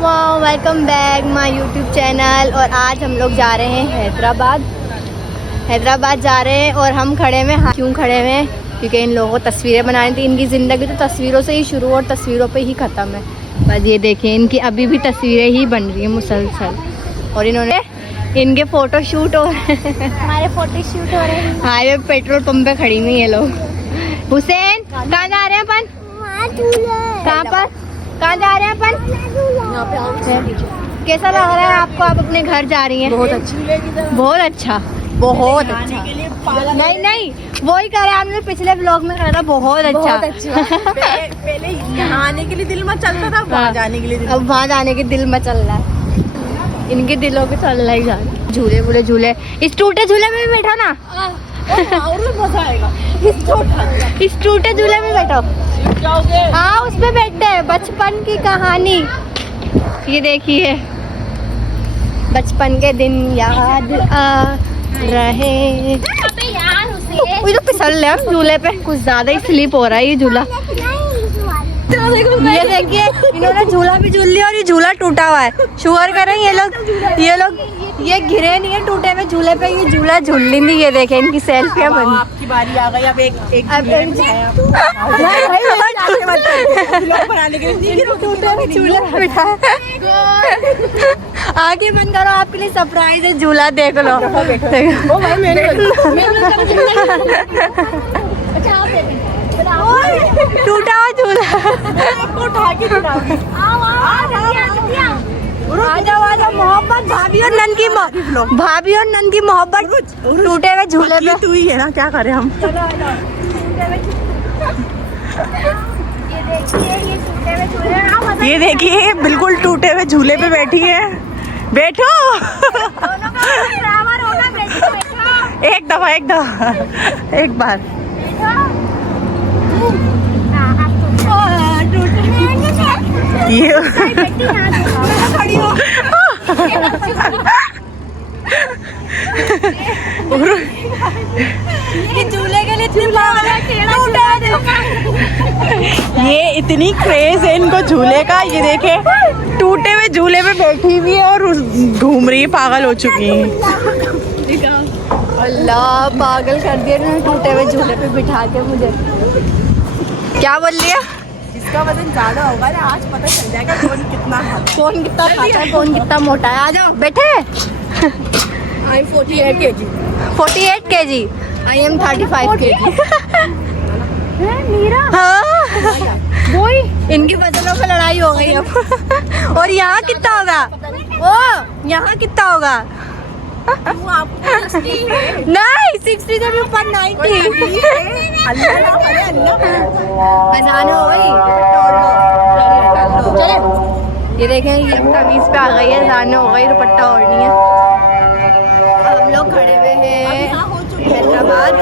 Welcome back my YouTube channel. और आज हम लोग जा रहे हैं हैदराबाद जा रहे हैं। और हम खड़े हुए हैं, क्यों खड़े हुए हैं? क्योंकि इन लोगों को तस्वीरें बनानी थी। इनकी ज़िंदगी तो तस्वीरों से ही शुरू और तस्वीरों पे ही ख़त्म है। बस ये देखिए, इनकी अभी भी तस्वीरें ही बन रही हैं मुसलसल। और इन्होंने इनके फ़ोटो शूट हो हमारे फोटो शूट हो रहे हैं। हाईवे पेट्रोल पंप पे खड़ी हुई ये लोग। हुसैन, कहाँ जा रहे हैं अपन? कहाँ पर? कहाँ जा रहे हैं अपन? कैसा लग रहा है आपको? आप अपने घर जा रही हैं? बहुत अच्छा, बहुत अच्छा, बहुत अच्छा। नहीं वही कह रहे हैं, आपने पिछले ब्लॉग में कहा था बहुत अच्छा। पहले यहाँ आने के लिए दिल में चलता था, वहाँ जाने के लिए अब वहाँ जाने के दिल में चल रहा है। इनके दिलों के चल रहा ही जा। झूले बोले झूले, इस टूटे झूले में भी बैठो ना, और मजा आएगा। इस टूटे झूले में बैठो। हाँ, उस पे बैठते हैं। बचपन की कहानी ये देखिए, बचपन के दिन याद आ रहे। तो फिसल रहे हम झूले पे, कुछ ज्यादा ही स्लिप हो रहा है ये झूला। ये देखिए, इन्होंने झूला भी झूल लिया और ये झूला टूटा हुआ है। शुगर करें ये लोग ये गिरे नहीं है टूटे हुए झूले पे, ये झूला झूल लेंगे। ये देखें, इनकी सेल्फियां बनी। आपकी बारी आ गई। अब एक आगे बंद करो, आपके लिए सरप्राइज है, झूला देख लो। टूटा हुआ झूला। आजा मोहब्बत, भाभी और नन की मोहब्बत टूटे हुए झूले पे। तू ही है ना, क्या करें हम? ये देखिए, बिल्कुल टूटे हुए झूले पे बैठी है। बैठो। एक दफा एक बार। ये झूले के लिए ये इतनी क्रेज है इनको झूले का। ये देखे, टूटे हुए झूले पे बैठी हुई है और घूम रही है, पागल हो चुकी है। अल्लाह, पागल कर दिया ना टूटे हुए झूले पे बिठा के मुझे। क्या बोल लिया? जिसका वजन ज्यादा होगा ना, आज पता चल जाएगा कौन कितना खाता है, कौन कितना मोटा है। आ जाओ, बैठे। I 48 kg। 48 kg। I am 35 kg। Meera, हाँ, वही इनकी वजनों पर लड़ाई हो गई अब। और यहाँ कितना होगा? ओ, यहाँ कितना होगा? नहीं, 60 से भी ऊपर 90। अजान हो गई। चले, ये देखें, ये तमीज पे आ गई है, अजान हो गई, दुपट्टा ओढ़नी है। हम लोग खड़े हुए हैं हैदराबाद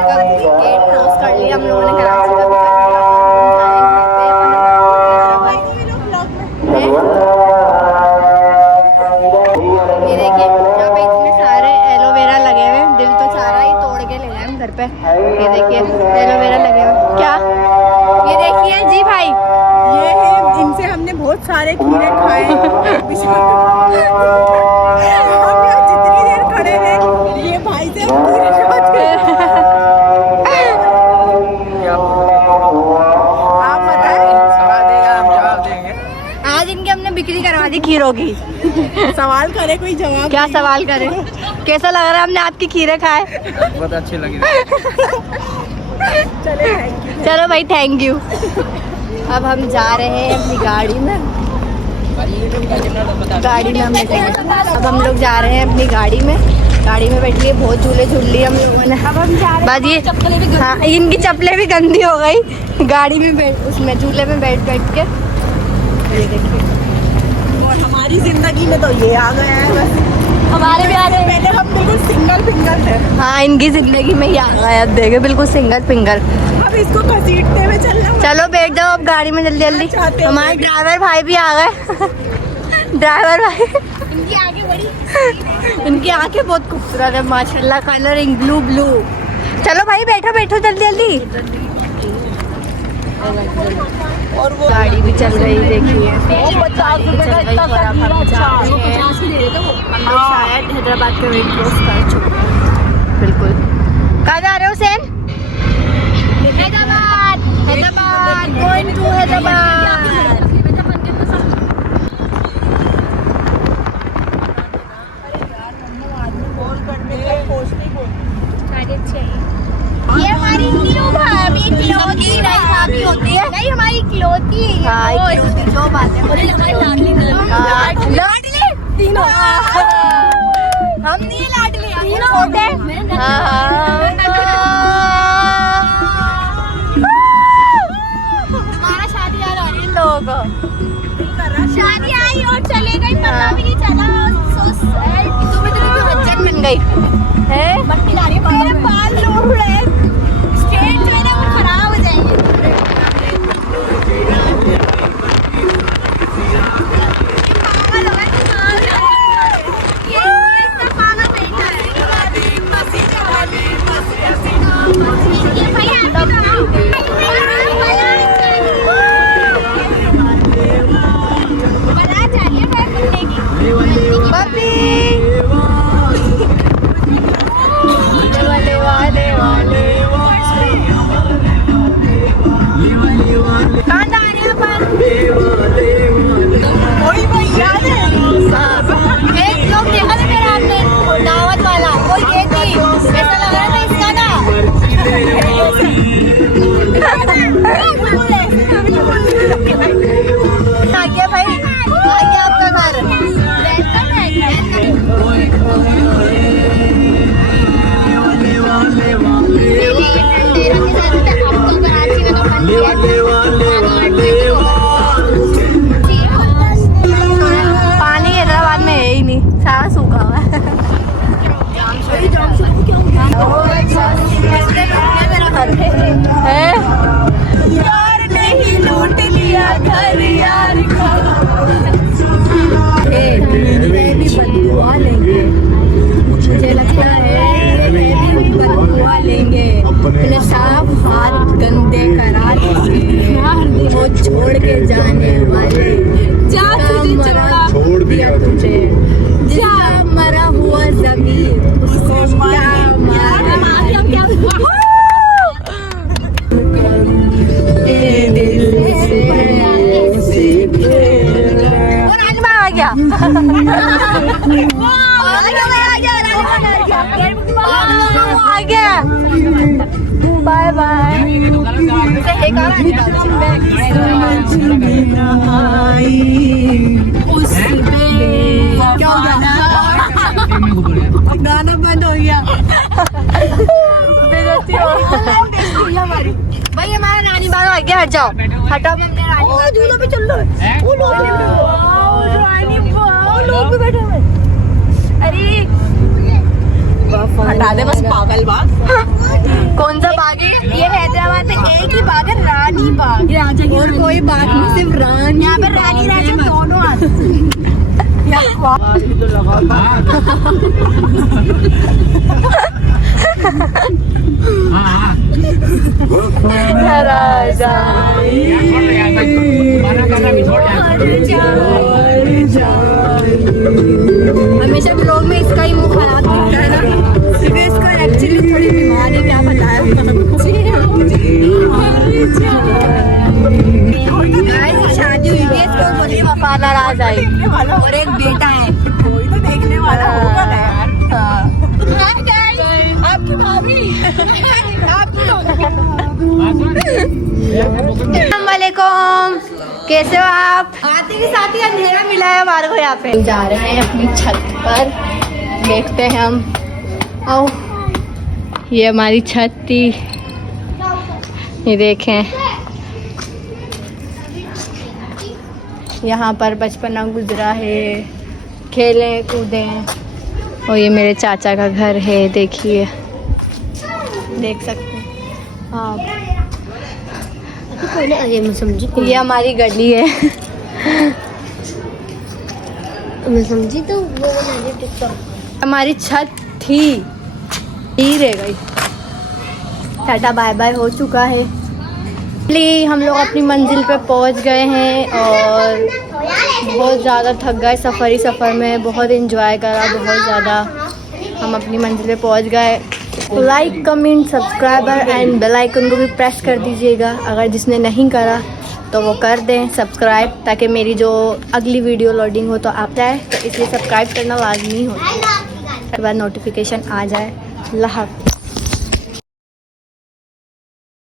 का गेट क्रॉस कर लिया हम लोगों ने, कराची का भी कर लिया। ये देखिए, यहाँ पे इतने सारे एलोवेरा लगे हुए हैं, दिल तो चाह रहा है तोड़ के ले जाए हम घर पे। ये देखिए, एलोवेरा लगे हुए। क्या ये देखिए जी भाई, ये है, इनसे हमने बहुत सारे खीरे खाए। जितनी देर खड़े हैं, ये भाई से आप बताएं। आज इनकी हमने बिक्री करवा दी खीरों की। सवाल करे, कोई जवाब। क्या सवाल करें? कैसा लग रहा है? हमने आपकी खीरे खाए, बहुत अच्छी लगी। चलो भाई, थैंक यू। अब हम जा रहे हैं अपनी गाड़ी में हम बैठेंगे। अब हम लोग जा रहे हैं अपनी गाड़ी में बैठ लिए, बहुत झूले झूल लिए हम लोगों ने। अब हम जा रहे हैं, हाँ, इनकी चप्पलें भी गंदी हो गई गाड़ी में उसमें झूले में बैठ के। ये देखिए, और हमारी जिंदगी में तो ये आ गया है बस। हमारे भी आ गए। पहले हम बिल्कुल सिंगल फिंगर थे। हाँ, इनकी जिंदगी में ही आ गया। अब देखे, बिल्कुल सिंगल फिंगर। अब इसको घसीटते हुए चलना। चलो बैठ जाओ अब गाड़ी में जल्दी जल्दी। हमारे ड्राइवर भाई भी आ गए। ड्राइवर भाई, इनकी आंखें बहुत खूबसूरत है माशाल्लाह, कलरिंग ब्लू। चलो भाई, बैठो जल्दी जल्दी। और वो गाड़ी भी चल रही देखिए। 50 रुपए का इतना सा हीरा हम लोग शायद हैदराबाद के वेट क्रॉस कर चुके हैं। बिल्कुल। कहाँ जा रहे हो हुसैन? हैदराबाद। Hyderabad, going to Hyderabad. ये हमारी इकलौती भाभी होती है। नहीं, हमारी इकलौती। जो बात है लाडली तीनों। हम नहीं लाडली, तीनों छोटे। हमारा शादी आ रहा है लोग। शादी आई और चले गई, पता भी नहीं चला। तुम्हें बन गई है। मेरे बाल लोग उड़े, स्ट्रेट जो है ना वो खराब हो जाएंगे। पानी हैदराबाद में है ही नहीं, सारा सूखा हुआ है। यार नहीं लूट लिया घर यार का। भी बदुआ लेंगे, मुझे लगता है भी बदुआ लेंगे। अपने साफ हाथ गंदे करा लेंगे। वो छोड़ के जाने वाले मरा छोड़ दिया तुझे। जा मरा हुआ जमीन उसको क्या मारा। आ गया। Bye bye. गाना बंद हो गया। भाई हमारा नानी बाग आ गया। हट जाओ, हटाओ। झूला पे चल रहा है। लोग भी बैठे हुए। अरे हटा दे बस पागल बाग। कौन सा बाग है? ये हैदराबाद में एक ही बाग है, रानी बाग। और कोई बाग नहीं, सिर्फ रानी। यहाँ पे रानी राजा दोनों आते हमेशा ब्लॉग में इसका ही मुंह खराब दिखता है ना, क्योंकि इसको एक्चुअली थोड़ी बीमारी क्या बताया। शादी हुई है, इसको बड़ी वफा नाराज आई और एक बेटा है। कोई तो देखने वाला होगा ना यार। आपकी भाभी अस्सलामुअलैकुम, कैसे हो आप? आते के साथ ही अंधेरा मिला है हमारे को। यहाँ पे जा रहे हैं अपनी छत पर, देखते हैं हम। आओ, ये हमारी छत थी, ये देखें। यहाँ पर बचपना गुजरा है, खेले कूदे। और ये मेरे चाचा का घर है, देखिए, देख सकते हैं आप। ये हमारी गली है। मैं समझी तो वो हमारी छत थी, ही रह गई। टाटा बाय बाय हो चुका है। फाइनली हम लोग अपनी मंजिल पे पहुंच गए हैं और बहुत ज़्यादा थक गए सफ़र में, बहुत इंजॉय करा, बहुत ज़्यादा। हम अपनी मंजिल पे पहुंच गए। Like comment subscriber and bell icon को भी प्रेस कर दीजिएगा, अगर जिसने नहीं करा तो वो कर दें सब्सक्राइब, ताकि मेरी जो अगली वीडियो लोडिंग हो तो आप जाए, तो इसलिए सब्सक्राइब करना लाजमी हो, उसके बाद नोटिफिकेशन आ जाए। अल्लाह हाफ़िज़।